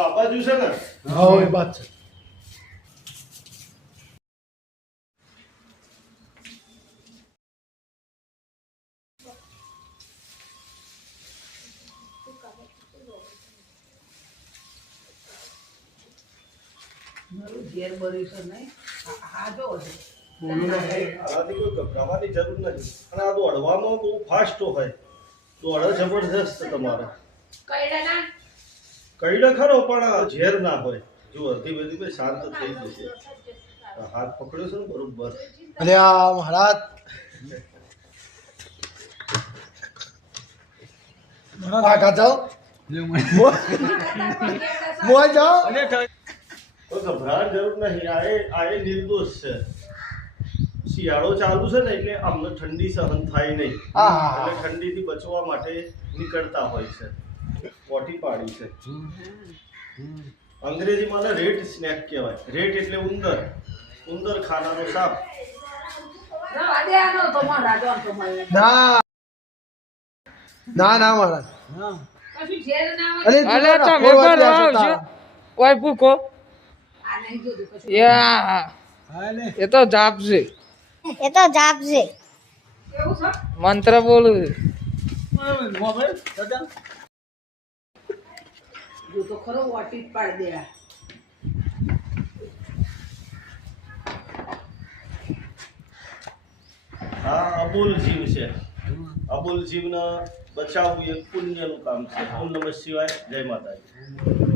આ બાજુ છે ને? હા એ વાત છે. મારું ઘેર બર્યું છે નહીં. હા જો છે. આનાથી કોઈ ગભરાવાની જરૂર નથી. અને આ દોડવામાં બહુ ફાસ્ટ હોય. દોડે જબરજસ્ત તમારે. કઈડે ખરો પણ ઝેર ના હોય. જો ધીમે ધીમે શાંત થઈ જશે. હાથ પકડ્યો છે ને બરોબર. અને આ મહારાજ આગા જાઓ મોય જાઓ. કોઈ ગભરાવાની જરૂર નહીં. આ એ નિર્દોષ છે. શિયાળો ચાલુ છે ને એટલે અમને ઠંડી સહન થાય નહીં. એટલે ઠંડીથી બચવા માટે નીકળતા હોય છે. પોટી પાડી છે. અંગ્રેજીમાં રેટ સ્નેક કહેવાય. રેટ એટલે ઉંદર. ઉંદર ખાનારો સાપ. ના ના ના મહારાજ અલે તમે પણ આવજો ઓય પૂકો યા એ તો જાપ છે મંત્ર બોલું જો તો ખરો વાટી જ પાડ દે. આ અબોલ જીવ છે. અબોલ જીવને બચાવવું એ પુણ્યનું કામ છે. ઓમ નમઃ શિવાય. જય માતાજી.